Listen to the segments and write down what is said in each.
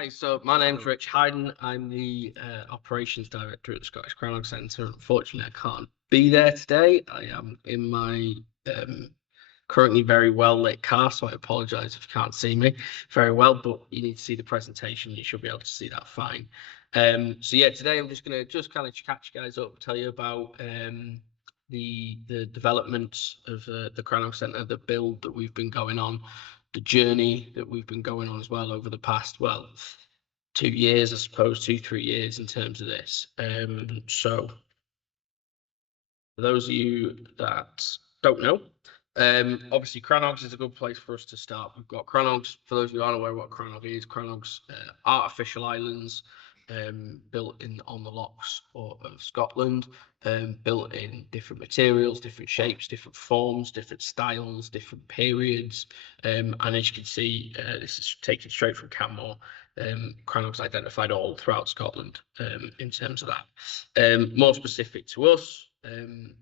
Hi, so my name's Rich Hiden. I'm the operations director at the Scottish Crannog Centre. Unfortunately, I can't be there today. I am in my currently very well lit car, so I apologise if you can't see me very well, but you need to see the presentation. You should be able to see that fine. So yeah, today I'm just going to kind of catch you guys up, tell you about the development of the Crannog Centre, the build that we've been going on, the journey that we've been going on as well over the past, 2 years, I suppose, 2-3 years in terms of this. So for those of you that don't know, obviously crannogs is a good place for us to start. We've got crannogs. For those of you who aren't aware what crannog is, crannogs artificial islands built on the lochs of Scotland, built in different materials, different shapes, different forms, different styles, different periods. And as you can see, this is taken straight from Canmore. Crannogs identified all throughout Scotland in terms of that. More specific to us,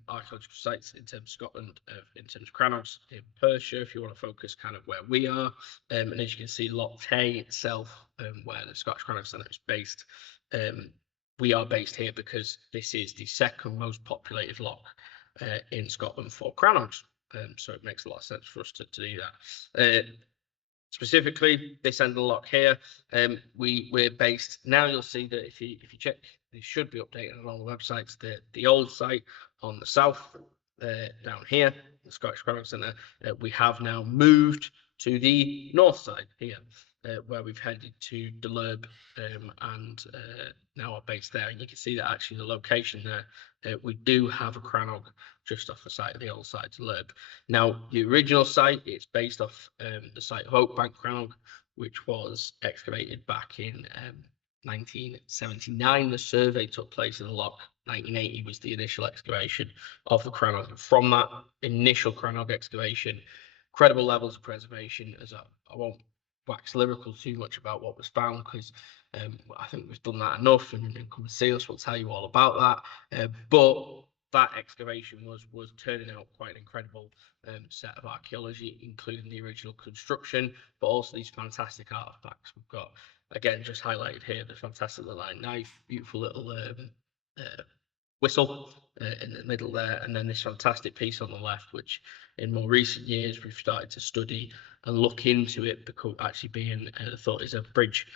archaeological sites in terms of Scotland, in terms of crannogs in Perthshire, if you want to focus kind of where we are. And as you can see, Loch Tay itself, where the Scottish Crannog Centre is based, we are based here because this is the second most populated loch in Scotland for crannogs. So it makes a lot of sense for us to do that. Specifically, this end of the loch here, we're based now. You'll see that if you check, this should be updated on all the websites. The old site on the south, down here, the Scottish Crannog Centre, we have now moved to the north side here, where we've headed to Delurb, and now are based there. And you can see that actually the location there, we do have a crannog just off the site of the old site Delurb. Now, the original site, it's based off the site of Oakbank Crannog, which was excavated back in 1979. The survey took place in the loch. 1980 was the initial excavation of the crannog. From that initial crannog excavation, incredible levels of preservation. As I won't wax lyrical too much about what was found, because I think we've done that enough, and come and see us, we'll tell you all about that. But that excavation was turning out quite an incredible set of archaeology, including the original construction, but also these fantastic artifacts. We've got, again, just highlighted here, the fantastic little knife, beautiful little whistle in the middle there, and then this fantastic piece on the left, which in more recent years we've started to study and look into it, because actually being thought is a bridge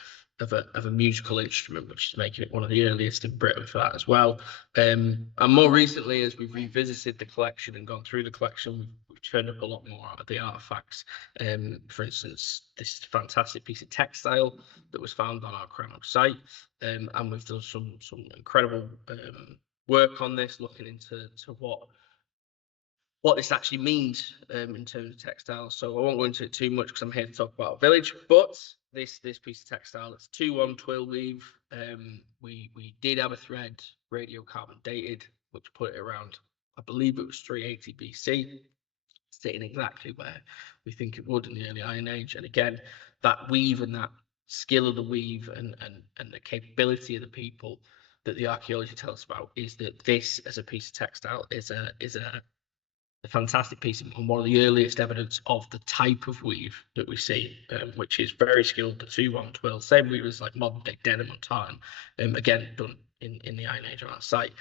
of a musical instrument, which is making it one of the earliest in Britain for that as well. And more recently, as we've revisited the collection and gone through the collection, we've turned up a lot more out of the artifacts. For instance, this fantastic piece of textile that was found on our Crannog site, and we've done some incredible work on this, looking into what this actually means in terms of textiles. So I won't go into it too much because I'm here to talk about our village, but this piece of textile, it's 2-1 twill weave. We did have a thread radiocarbon dated, which put it around, I believe it was 380 BC, sitting exactly where we think it would in the early Iron Age. And again, that weave and that skill of the weave and the capability of the people that the archaeology tells us about, is that this as a piece of textile is a fantastic piece and one of the earliest evidence of the type of weave that we see, which is very skilled, the 2-1 twill, same weave as like modern day denim and tartan, again done in the Iron Age on our site.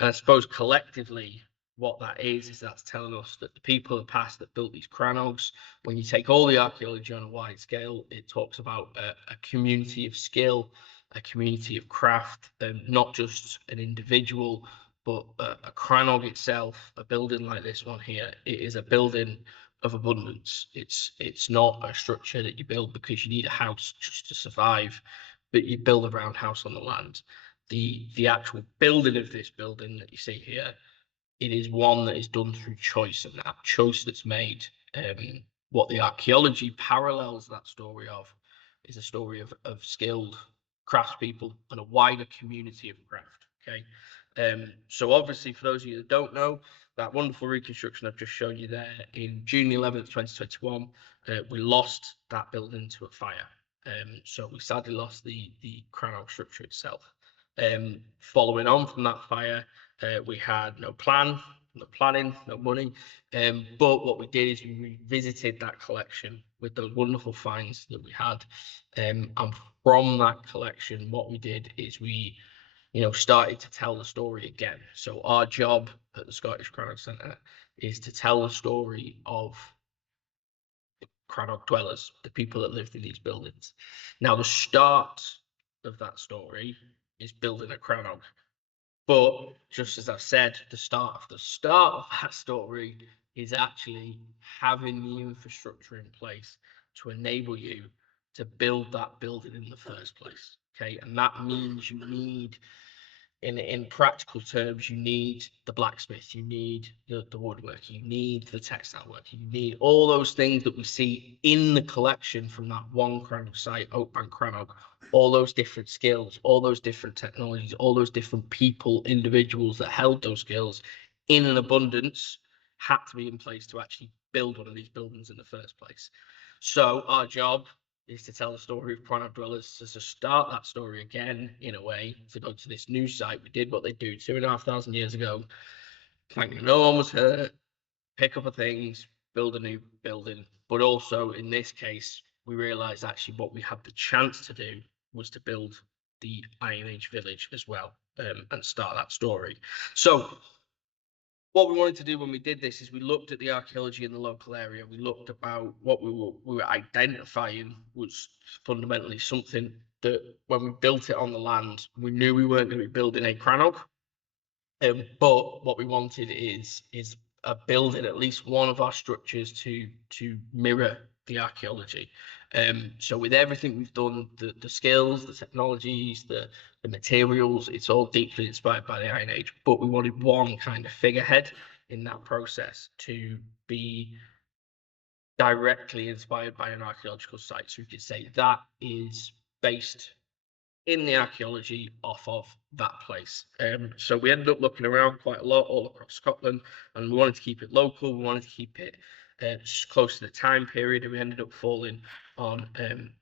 And I suppose collectively what that is that's telling us that the people of the past that built these crannogs, when you take all the archaeology on a wide scale, it talks about a community of skill, a community of craft, not just an individual, but a crannog itself, a building like this one here, it is a building of abundance. It's not a structure that you build because you need a house just to survive, but you build a roundhouse on the land. The actual building of this building that you see here, it is one that is done through choice, and that choice that's made, what the archaeology parallels that story of, is a story of skilled craftspeople and a wider community of craft. Okay. So obviously, for those of you that don't know, that wonderful reconstruction I've just shown you there, in June 11th, 2021, we lost that building to a fire. So we sadly lost the crannog structure itself. Following on from that fire, we had no plan, no planning, no money. But what we did is we revisited that collection with those wonderful finds that we had. And from that collection, what we did is we, started to tell the story again. So our job at the Scottish Crannog Centre is to tell the story of the Crannog dwellers, the people that lived in these buildings. Now, the start of that story is building a crannog. But just as I've said, the start of that story is actually having the infrastructure in place to enable you to build that building in the first place. Okay, and that means you need, in practical terms, you need the blacksmith, you need the woodwork, you need the textile work, you need all those things that we see in the collection from that one Crannog site, Oakbank Crannog. All those different skills, all those different technologies, all those different people, individuals that held those skills in an abundance had to be in place to actually build one of these buildings in the first place. So our job is to tell the story of Crannog dwellers, to start that story again, in a way, to go to this new site. We did what they do 2,500 years ago. Thankfully, no one was hurt. Pick up things, build a new building. But also, in this case, we realised actually what we had the chance to do was to build the Iron Age village as well, and start that story. So what we wanted to do when we did this is we looked at the archaeology in the local area. We looked about what we were identifying was fundamentally something that when we built it on the land, we knew we weren't going to be building a crannog. But what we wanted is a building, at least one of our structures to mirror the archaeology. So with everything we've done, the skills, the technologies, the materials, it's all deeply inspired by the Iron Age. But we wanted one kind of figurehead in that process to be directly inspired by an archaeological site. So we could say that is based in the archaeology off of that place. So we ended up looking around quite a lot all across Scotland, and we wanted to keep it local. We wanted to keep it close to the time period, and we ended up falling on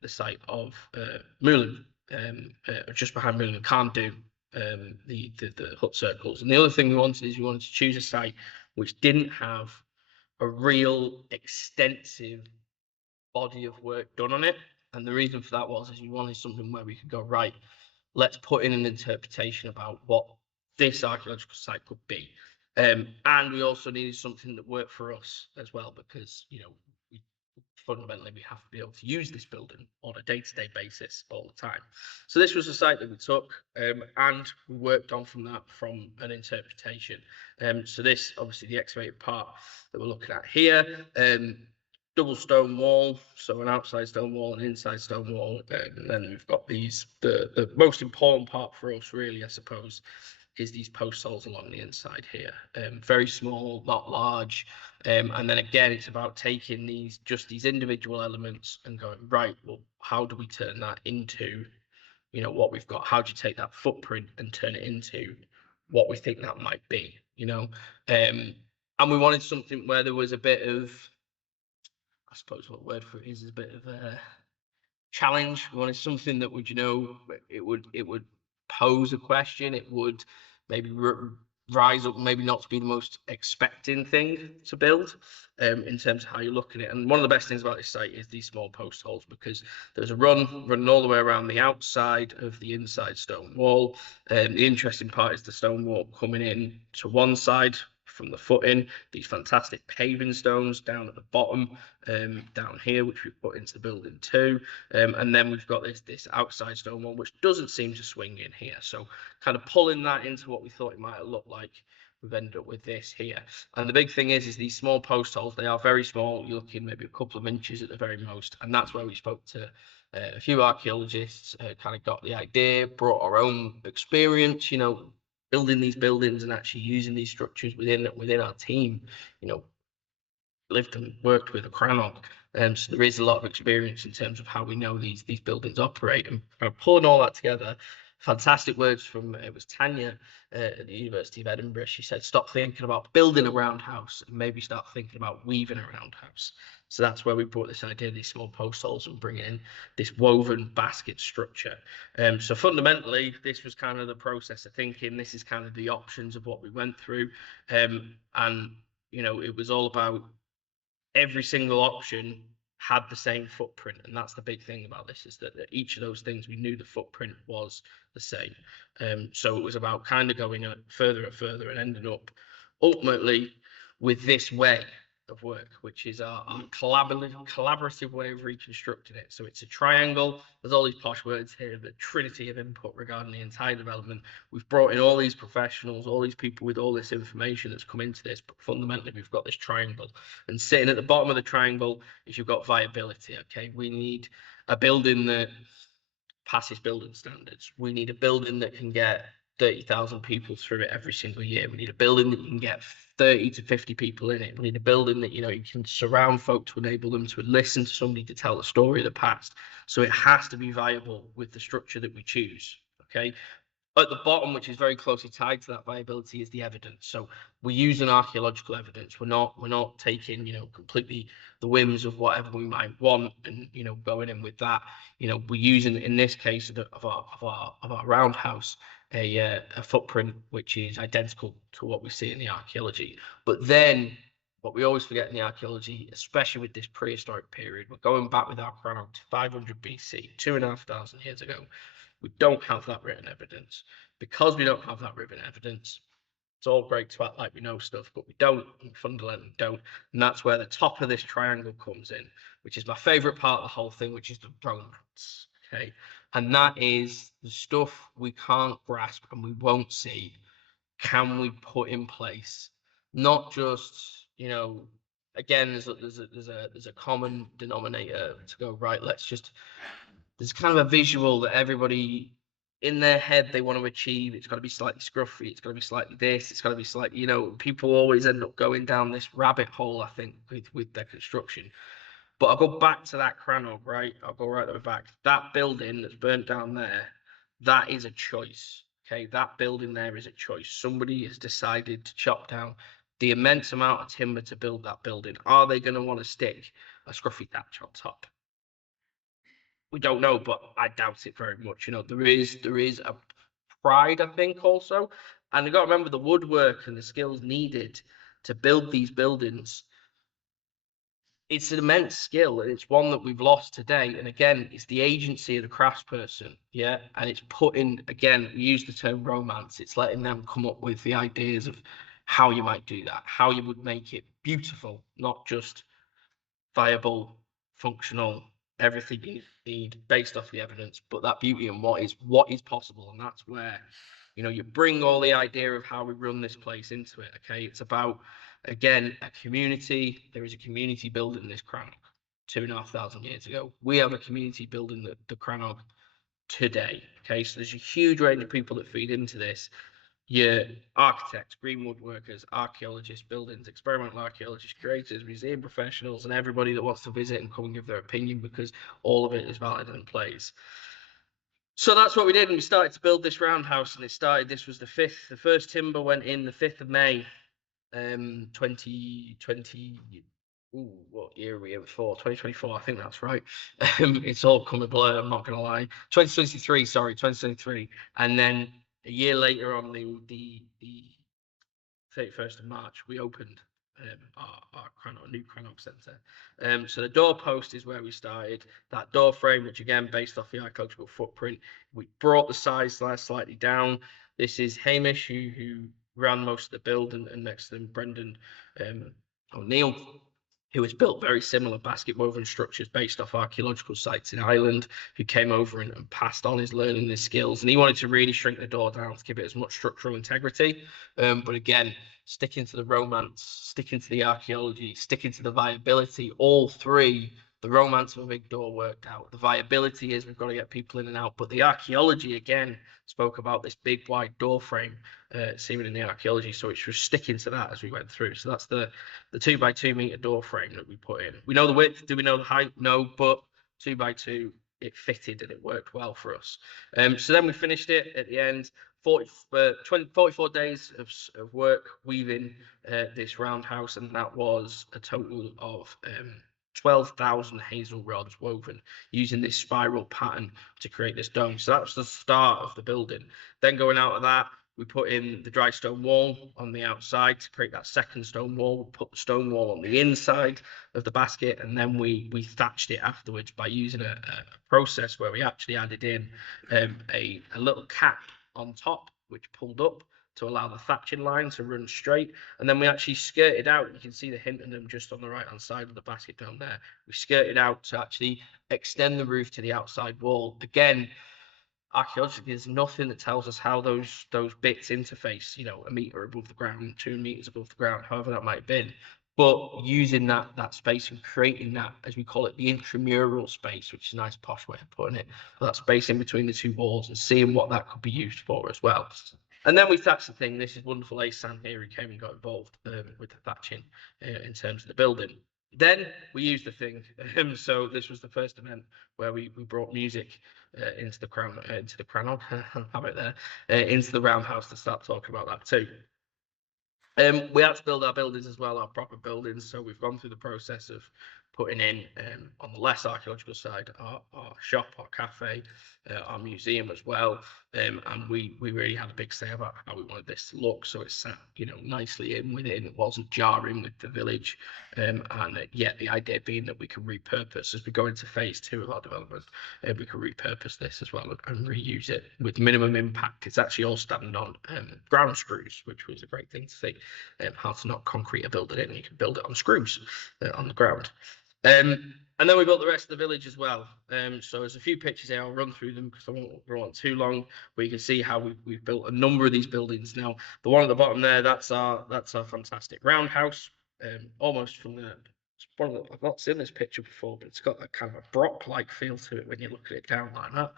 the site of Moulin, just behind Moulin, Crannog, the hut circles. And the other thing we wanted is we wanted to choose a site which didn't have a real extensive body of work done on it. And the reason for that was we wanted something where we could go, right, let's put in an interpretation about what this archaeological site could be. And we also needed something that worked for us as well, because, fundamentally we have to be able to use this building on a day-to-day basis all the time. So this was a site that we took, and we worked on from an interpretation. So this, obviously, the excavated part that we're looking at here, double stone wall, so an outside stone wall, an inside stone wall, and then we've got these, the most important part for us really, I suppose, is these post holes along the inside here. Very small, not large, and then again, it's about taking these individual elements and going, right, well, how do we turn that into, what we've got? How do you take that footprint and turn it into what we think that might be, and we wanted something where there was a bit of, I suppose what word for it is a bit of a challenge. We wanted something that would, it would pose a question. It would maybe rise up, maybe not to be the most expecting thing to build, in terms of how you look at it. And one of the best things about this site is these small post holes, because there's a running all the way around the outside of the inside stone wall. The interesting part is the stone wall coming in to one side from the footing, these fantastic paving stones down at the bottom, down here, which we've put into the building too, and then we've got this outside stone wall which doesn't seem to swing in here. So kind of pulling that into what we thought it might have looked like, we've ended up with this here. And the big thing is these small post holes, they are very small. You're looking maybe a couple of inches at the very most, and that's where we spoke to a few archaeologists, kind of got the idea, brought our own experience, building these buildings and actually using these structures within our team, lived and worked with a crannog. So there is a lot of experience in terms of how we know these buildings operate, and pulling all that together fantastic words from it was Tanya at the University of Edinburgh. She said, "Stop thinking about building a roundhouse and maybe start thinking about weaving a roundhouse." So that's where we brought this idea of these small post holes and bringing in this woven basket structure. So fundamentally, this was kind of the process of thinking. This is kind of the options of what we went through, and it was all about every single option had the same footprint, and that's the big thing about this, is that each of those things, we knew the footprint was the same. So it was about kind of going further and further and ending up ultimately with this way of work, which is our collaborative way of reconstructing it. So it's a triangle. There's all these posh words here, the trinity of input regarding the entire development. We've brought in all these professionals, all these people with all this information that's come into this, but fundamentally we've got this triangle, and sitting at the bottom of the triangle is you've got viability. Okay, we need a building that passes building standards. We need a building that can get 30,000 people through it every single year. We need a building that you can get 30 to 50 people in it. We need a building that you can surround folk to enable them to listen to somebody to tell the story of the past. So it has to be viable with the structure that we choose. Okay. At the bottom, which is very closely tied to that viability, is the evidence. So we're using archaeological evidence. We're not taking completely the whims of whatever we might want and going in with that. We're using, in this case of our roundhouse, a footprint which is identical to what we see in the archaeology. But then what we always forget in the archaeology, especially with this prehistoric period, we're going back with our crannog to 500 BC, 2,500 years ago. We don't have that written evidence. Because we don't have that written evidence, it's all great to act like we know stuff, but we don't, we fundamentally don't. And that's where the top of this triangle comes in, which is my favorite part of the whole thing, which is the romance. Okay. And that is the stuff we can't grasp and we won't see. Can we put in place? Not just, again, there's a common denominator to go, right, there's kind of a visual that everybody in their head they want to achieve. It's got to be slightly scruffy. It's got to be slightly this. It's got to be slightly, people always end up going down this rabbit hole, I think, with their construction. But I'll go back to that crannog, right? I'll go right the way back. That building that's burnt down there, that is a choice. Okay, that building there is a choice. Somebody has decided to chop down the immense amount of timber to build that building. Are they going to want to stick a scruffy thatch on top? We don't know, but I doubt it very much. There is a pride, I think, also, and you got to remember the woodwork and the skills needed to build these buildings. It's an immense skill, and it's one that we've lost today. And again, it's the agency of the craftsperson, yeah. And it's putting, again, we use the term romance. It's letting them come up with the ideas of how you might do that, how you would make it beautiful, not just viable, functional, everything you need based off the evidence, but that beauty and what is possible. And that's where you bring all the idea of how we run this place into it. Okay, it's about, again, a community. There is a community building this crannog 2,500 years ago. We have a community building the crannog today. Okay, so there's a huge range of people that feed into this. Your architects, green woodworkers, archaeologists, buildings, experimental archaeologists, creators, museum professionals, and everybody that wants to visit and come and give their opinion, because all of it is valid and plays. So that's what we did, and we started to build this roundhouse, and this was the first timber went in the 5th of May, 2020. Ooh, what year are we in for? 2024, I think that's right. It's all come a blur, I'm not gonna lie. 2023, and then a year later, on the 31st of March, we opened our new Crannog Centre. So the door post is where we started. That door frame, which again, based off the archaeological footprint, we brought the size slightly down. This is Hamish, who ran most of the build, and next to them, Brendan O'Neill, who has built very similar basket woven structures based off archaeological sites in Ireland, who came over and passed on his learning, his skills. And he wanted to really shrink the door down to give it as much structural integrity. But again, sticking to the romance, sticking to the archaeology, sticking to the viability, all three. The romance of a big door worked out. The viability is we've got to get people in and out. But the archaeology, again, spoke about this big wide door frame, seen in the archaeology. So it's just sticking to that as we went through. So that's the 2 by 2 meter door frame that we put in. We know the width. Do we know the height? No, but 2 by 2 it fitted and it worked well for us. So then we finished it at the end. 44 days of work weaving this roundhouse, and that was a total of 12,000 hazel rods woven using this spiral pattern to create this dome. So that was the start of the building. Then going out of that, we put in the dry stone wall on the outside to create that second stone wall. We put the stone wall on the inside of the basket, and then we thatched it afterwards by using a process where we actually added in a little cap on top, which pulled up to allow the thatching line to run straight. And then we actually skirted out. You can see the hint of them just on the right hand side of the basket down there. We skirted out to actually extend the roof to the outside wall. Again, archaeologically, there's nothing that tells us how those bits interface, you know, 1 meter above the ground, 2 meters above the ground, however that might have been. But using that space and creating that, as we call it, the intramural space, which is a nice posh way of putting it, that space in between the two walls, and seeing what that could be used for as well. And then we thatched the thing. This is wonderful Ace here who came and got involved with the thatching in terms of the building. Then we used the thing. So this was the first event where we brought music into the crannog, have it there, into the roundhouse to start talking about that too. We had to build our buildings as well, our proper buildings. So we've gone through the process of putting in, on the less archaeological side, our shop, our cafe, our museum as well. And we really had a big say about how we wanted this to look. So it sat, you know, nicely in within. It wasn't jarring with the village. And yet the idea being that we can repurpose as we go into phase 2 of our development, we can repurpose this as well and reuse it with minimum impact. It's actually all standing on ground screws, which was a great thing to see. How to not concrete a building in, you can build it on screws on the ground. And then we built the rest of the village as well. So there's a few pictures here. I'll run through them because I won't run on too long. But you can see how we've built a number of these buildings. Now, the one at the bottom there, that's our fantastic roundhouse. Almost from the, I've not seen this picture before, but it's got a kind of a Brock-like feel to it when you look at it down like that.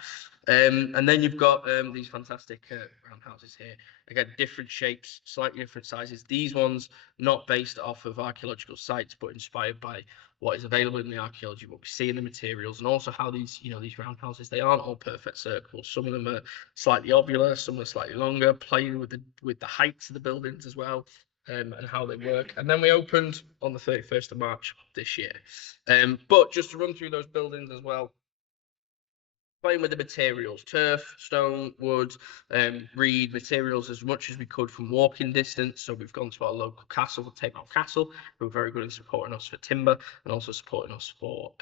And then you've got these fantastic roundhouses here. Again, different shapes, slightly different sizes. These ones not based off of archaeological sites, but inspired by what is available in the archaeology, what we see in the materials, and also how these, you know, these roundhouses, they aren't all perfect circles. Some of them are slightly ovular, some are slightly longer, playing with the heights of the buildings as well. And how they work. And then we opened on the 31st of March this year. But just to run through those buildings as well, playing with the materials, turf, stone, wood, reed, materials as much as we could from walking distance. So we've gone to our local castle, Table Castle, who are very good in supporting us for timber and also supporting us for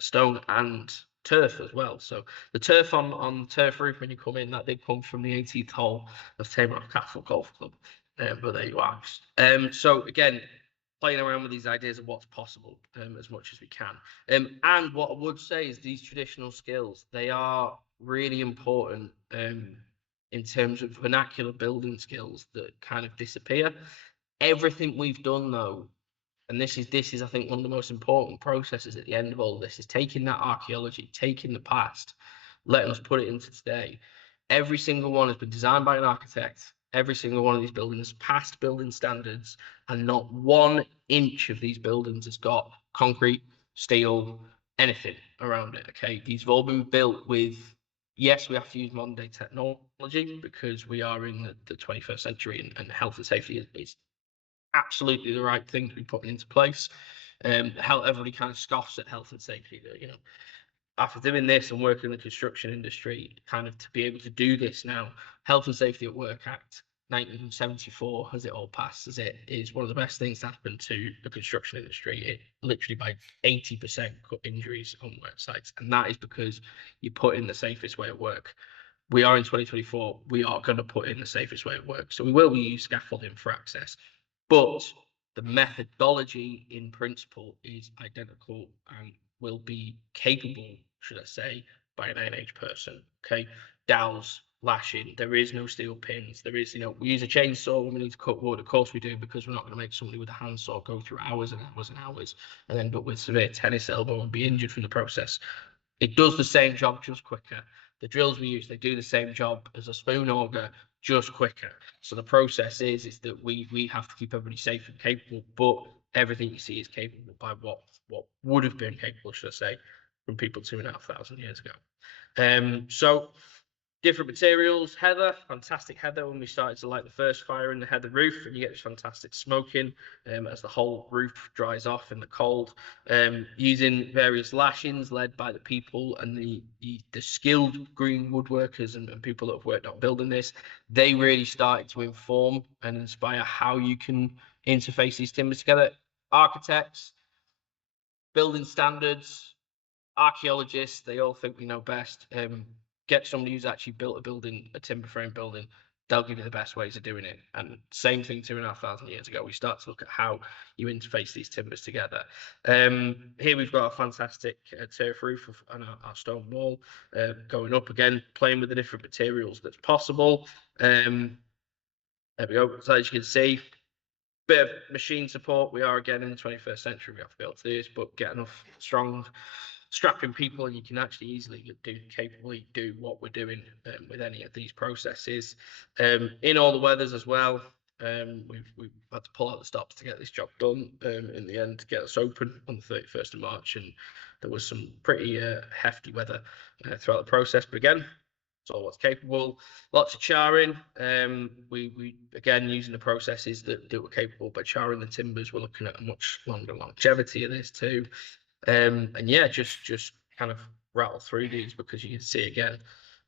stone and turf as well. So the turf on turf roof when you come in, that did come from the 18th hole of Table Castle Golf Club. But there you are. So again, playing around with these ideas of what's possible as much as we can. And what I would say is these traditional skills, they are really important in terms of vernacular building skills that kind of disappear. Everything we've done though, and this is I think one of the most important processes at the end of all of this, is taking that archaeology, taking the past, letting us put it into today. Every single one has been designed by an architect. Every single one of these buildings passed building standards, and not 1 inch of these buildings has got concrete, steel, anything around it. Okay, these have all been built with, yes, we have to use modern day technology because we are in the 21st century, and health and safety is absolutely the right thing to be putting into place. How everybody kind of scoffs at health and safety, you know. After doing this and working in the construction industry, kind of to be able to do this now, Health and Safety at Work Act 1974, as it all passed, as it is one of the best things to happen to the construction industry. It literally by 80% cut injuries on work sites, and that is because you put in the safest way of work. We are in 2024. We are going to put in the safest way of work, so we will use scaffolding for access, but the methodology in principle is identical and will be capable, should I say, by an NH person. Okay, dowels, lashing. There is no steel pins. There is, you know, we use a chainsaw when we need to cut wood. Of course we do, because we're not going to make somebody with a handsaw go through hours and hours and hours and end up with severe tennis elbow and be injured from the process. It does the same job, just quicker. The drills we use, they do the same job as a spoon auger, just quicker. So the process is that we have to keep everybody safe and capable, but everything you see is capable by what would have been capable, should I say, from people 2,500 years ago. So different materials, heather, fantastic heather. When we started to light the first fire in the heather roof, and you get this fantastic smoking as the whole roof dries off in the cold. Using various lashings led by the people and the skilled green woodworkers and people that have worked on building this. They really started to inform and inspire how you can interface these timbers together. Architects, building standards, archaeologists, they all think we know best. Get somebody who's actually built a building, a timber frame building, they'll give you the best ways of doing it. And same thing 2,500 years ago, we start to look at how you interface these timbers together. Here we've got a fantastic turf roof and our stone wall going up again, playing with the different materials that's possible. There we go. So as you can see, bit of machine support. We are again in the 21st century. We have to be able to do this, but get enough strong strapping people and you can actually easily capably do what we're doing with any of these processes. In all the weathers as well, we've had to pull out the stops to get this job done in the end, to get us open on the 31st of March, and there was some pretty hefty weather throughout the process, but again, it's all what's capable. Lots of charring. We again using the processes that were capable, but charring the timbers, we're looking at a much longer longevity of this too. And yeah, just kind of rattle through these because you can see again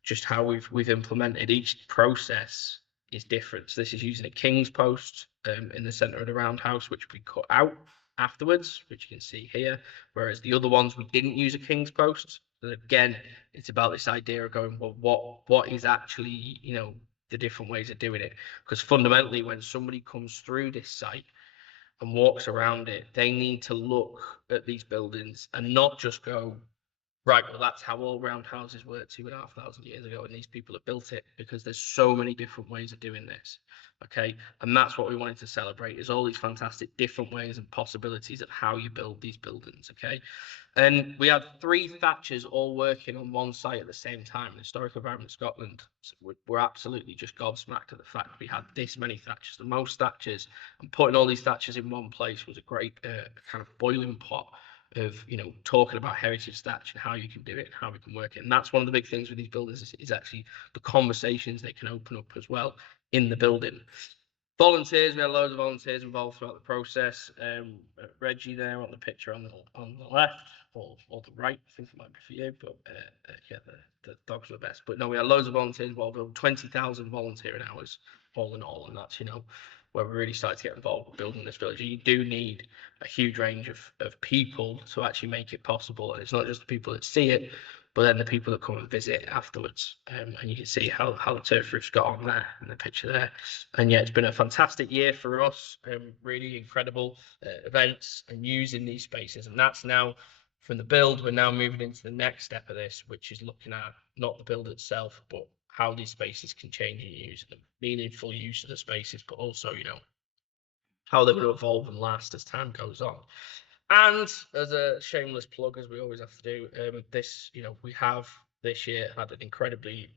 just how we've implemented each process is different. So this is using a king's post in the center of the roundhouse, which we cut out afterwards, which you can see here, whereas the other ones we didn't use a king's post. So again, it's about this idea of going, well, what is actually, you know, the different ways of doing it? Because fundamentally, when somebody comes through this site and walks around it, they need to look at these buildings and not just go, right, well, that's how all roundhouses were 2,500 years ago, and these people have built it, because there's so many different ways of doing this. Okay, and that's what we wanted to celebrate, is all these fantastic different ways and possibilities of how you build these buildings. Okay, and we had 3 thatchers all working on one site at the same time in Historic Environment Scotland. So we're absolutely just gobsmacked at the fact we had this many thatchers, the most thatchers, and putting all these thatchers in one place was a great kind of boiling pot of, you know, talking about heritage thatch and how you can do it and how we can work it. And that's one of the big things with these buildings is actually the conversations they can open up as well in the building. Volunteers, we had loads of volunteers involved throughout the process. Reggie there on the picture on the left, or the right, I think it might be for you, but yeah, the dogs were best. But no, we had loads of volunteers involved, over 20,000 volunteering hours all in all, and that's, you know, where we really started to get involved with building this village. You do need a huge range of people to actually make it possible, and it's not just the people that see it, but then the people that come and visit afterwards. And you can see how the turf roof's got on there in the picture there. And yeah, it's been a fantastic year for us. Really incredible events and using these spaces. And that's now from the build, we're now moving into the next step of this, which is looking at not the build itself, but how these spaces can change and use them, meaningful use of the spaces, but also, you know, how they're going to evolve and last as time goes on. And as a shameless plug, as we always have to do, this, you know, we have this year had an incredibly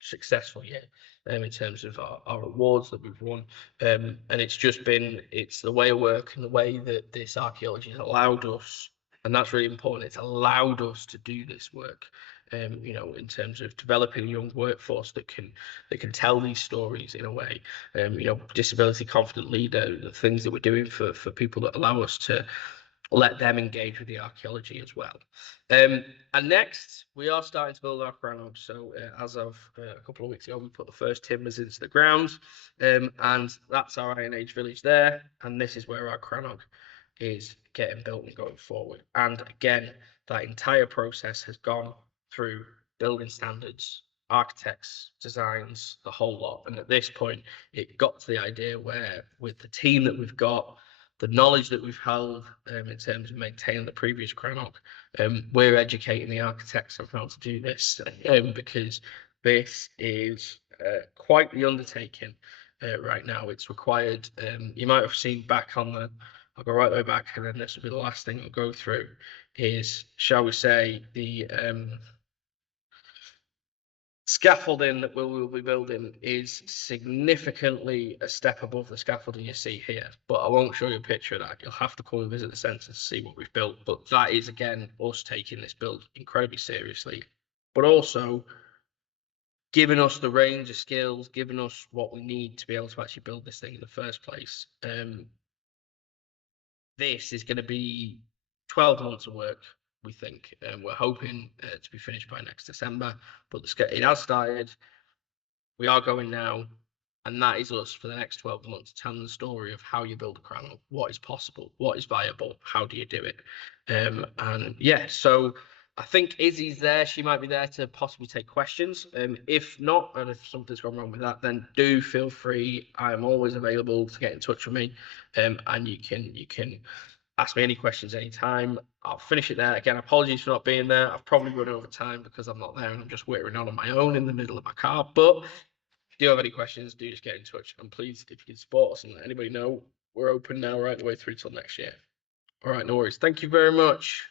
successful year in terms of our awards that we've won, and it's just been, it's the way of work and the way that this archaeology has allowed us, and that's really important, it's allowed us to do this work, you know, in terms of developing a young workforce that can tell these stories in a way, you know, disability confident leader, the things that we're doing for people that allow us to let them engage with the archaeology as well. And next, we are starting to build our crannogs. So as of a couple of weeks ago, we put the first timbers into the ground, and that's our Iron Age village there. And this is where our crannog is getting built and going forward. And again, that entire process has gone through building standards, architects, designs, the whole lot. And at this point, it got to the idea where, with the team that we've got, the knowledge that we've held in terms of maintaining the previous crannog, we're educating the architects on how to do this, because this is quite the undertaking right now. It's required. You might have seen back on the, I'll go right the way back, and then this will be the last thing I'll go through, is, shall we say, the scaffolding that we'll be building is significantly a step above the scaffolding you see here, but I won't show you a picture of that. You'll have to come and visit the centre to see what we've built. But that is, again, us taking this build incredibly seriously, but also giving us the range of skills, giving us what we need to be able to actually build this thing in the first place. This is going to be 12 months of work, we think. We're hoping to be finished by next December, but it has started. We are going now, and that is us for the next 12 months, telling the story of how you build a crannog, what is possible, what is viable, how do you do it. And yeah, so I think Izzy's there. She might be there to possibly take questions. If not, and if something's gone wrong with that, then do feel free. I'm always available to get in touch with me, and you can ask me any questions anytime. I'll finish it there. Again, apologies for not being there. I've probably run over time because I'm not there and I'm just whittering on my own in the middle of my car. But if you do have any questions, do just get in touch. And please, if you can support us and let anybody know, we're open now right the way through till next year. All right, no worries. Thank you very much.